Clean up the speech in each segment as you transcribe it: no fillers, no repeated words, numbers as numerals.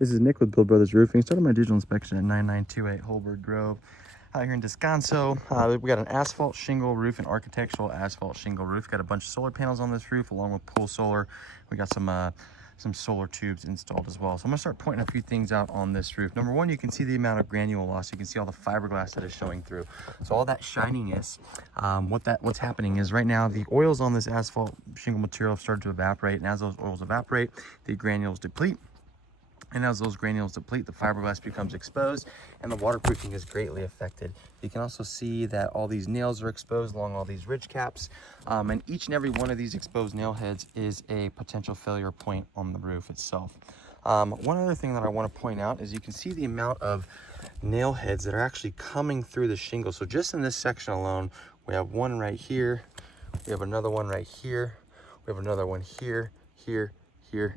This is Nick with Build Brothers Roofing. Started my digital inspection at 9928 Hulburd Grove out here in Descanso. We got an asphalt shingle roof, an architectural asphalt shingle roof. Got a bunch of solar panels on this roof along with pool solar. We got some solar tubes installed as well. So I'm gonna start pointing a few things out on this roof. Number one, you can see the amount of granule loss. You can see all the fiberglass that is showing through. So all that shininess, what's happening is right now the oils on this asphalt shingle material have started to evaporate, and as those oils evaporate, the granules deplete. And as those granules deplete, the fiberglass becomes exposed and the waterproofing is greatly affected. You can also see that all these nails are exposed along all these ridge caps. And each and every one of these exposed nail heads is a potential failure point on the roof itself. One other thing that I want to point out is you can see the amount of nail heads that are actually coming through the shingle. So just in this section alone, we have one right here. We have another one right here. We have another one here, here, here,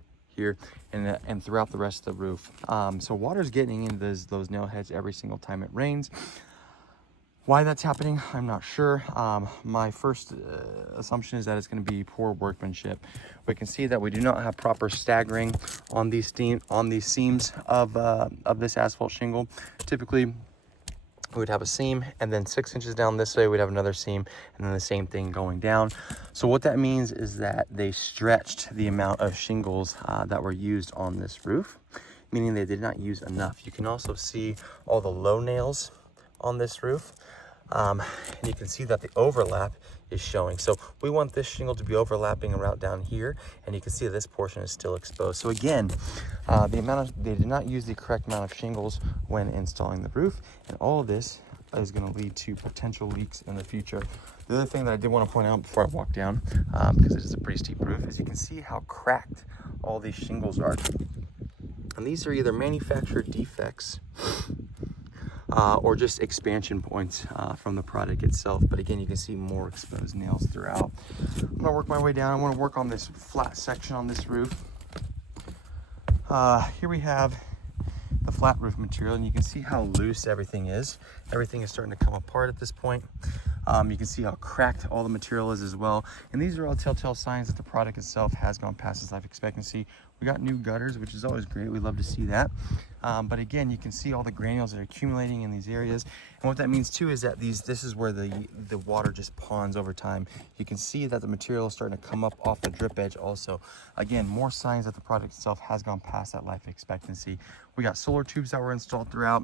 and throughout the rest of the roof. So water's getting into those nail heads every single time it rains. Why that's happening, I'm not sure. My first assumption is that it's going to be poor workmanship. We can see that we do not have proper staggering on these seams of this asphalt shingle. Typically, we would have a seam, and then 6 inches down this way we'd have another seam, and then the same thing going down. So what that means is that they stretched the amount of shingles that were used on this roof, meaning they did not use enough. You can also see all the low nails on this roof, and you can see that the overlap is showing. So we want this shingle to be overlapping around down here, and you can see this portion is still exposed. So again, they did not use the correct amount of shingles when installing the roof, and all of this is going to lead to potential leaks in the future. The other thing that I did want to point out before I walk down, because it is a pretty steep roof, is you can see how cracked all these shingles are. And these are either manufacturer defects or just expansion points from the product itself. But again, you can see more exposed nails throughout. I'm gonna work my way down. I wanna work on this flat section on this roof. Here we have the flat roof material, and you can see how loose everything is. Everything is starting to come apart at this point. You can see how cracked all the material is as well. And these are all telltale signs that the product itself has gone past its life expectancy. We got new gutters, which is always great. We love to see that. But again, you can see all the granules that are accumulating in these areas. And what that means too is that this is where the water just ponds over time. You can see that the material is starting to come up off the drip edge also. Again, more signs that the product itself has gone past that life expectancy. We got solar tubes that were installed throughout,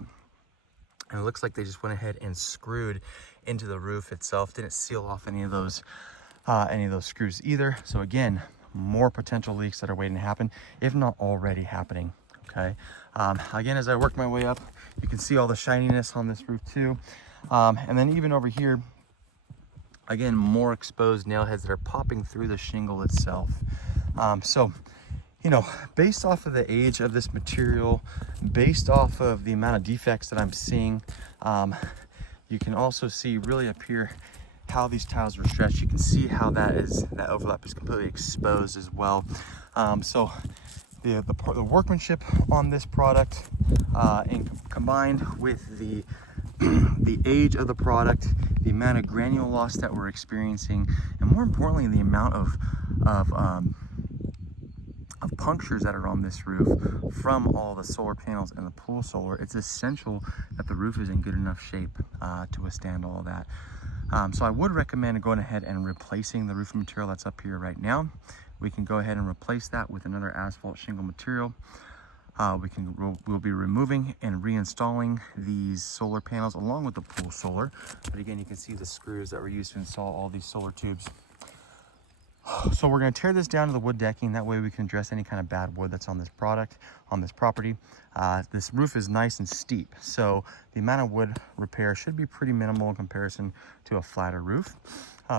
and it looks like they just went ahead and screwed into the roof itself. Didn't seal off any of those screws either. So again, more potential leaks that are waiting to happen, if not already happening. Okay. Again, as I work my way up, you can see all the shininess on this roof too. And then even over here, again, more exposed nail heads that are popping through the shingle itself. So, you know, based off of the age of this material, based off of the amount of defects that I'm seeing, you can also see really up here how these tiles were stretched. You can see how that overlap is completely exposed as well. So the workmanship on this product, combined with the age of the product, the amount of granule loss that we're experiencing, and more importantly, the amount of punctures that are on this roof from all the solar panels and the pool solar, it's essential that the roof is in good enough shape to withstand all that. So I would recommend going ahead and replacing the roofing material that's up here right now. We can go ahead and replace that with another asphalt shingle material. We'll be removing and reinstalling these solar panels along with the pool solar. But again, you can see the screws that were used to install all these solar tubes. So we're going to tear this down to the wood decking. That way we can address any kind of bad wood that's on this property. This roof is nice and steep, so the amount of wood repair should be pretty minimal in comparison to a flatter roof,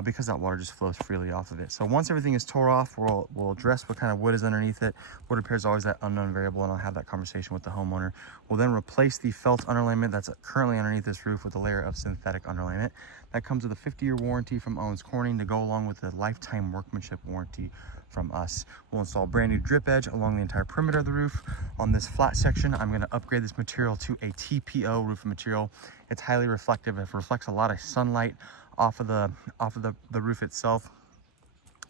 because that water just flows freely off of it. So once everything is tore off, we'll address what kind of wood is underneath it. Wood repair is always that unknown variable, and I'll have that conversation with the homeowner. We'll then replace the felt underlayment that's currently underneath this roof with a layer of synthetic underlayment. That comes with a 50-year warranty from Owens Corning to go along with a lifetime workmanship warranty from us. We'll install a brand new drip edge along the entire perimeter of the roof. On this flat section, I'm going to upgrade this material to a TPO roofing material. It's highly reflective. It reflects a lot of sunlight off of the roof itself,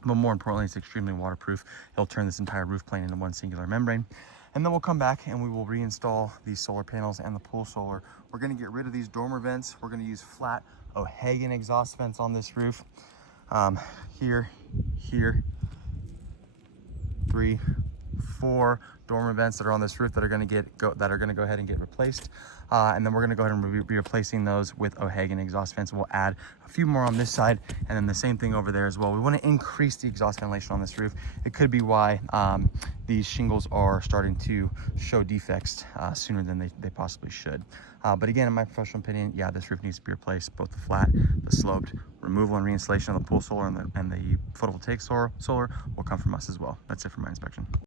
but more importantly, it's extremely waterproof. It'll turn this entire roof plane into one singular membrane. And then we'll come back and we will reinstall these solar panels and the pool solar. We're gonna get rid of these dormer vents. We're gonna use flat O'Hagan exhaust vents on this roof. Here, 3, 4 dormer vents that are on this roof that are going to go ahead and get replaced, and then we're going to go ahead and be replacing those with O'Hagan exhaust vents. We'll add a few more on this side, and then the same thing over there as well. We want to increase the exhaust ventilation on this roof. It could be why these shingles are starting to show defects sooner than they possibly should. But again, in my professional opinion, yeah, this roof needs to be replaced. Both the flat, the sloped, removal and reinstallation of the pool solar and the photovoltaic solar will come from us as well. That's it for my inspection.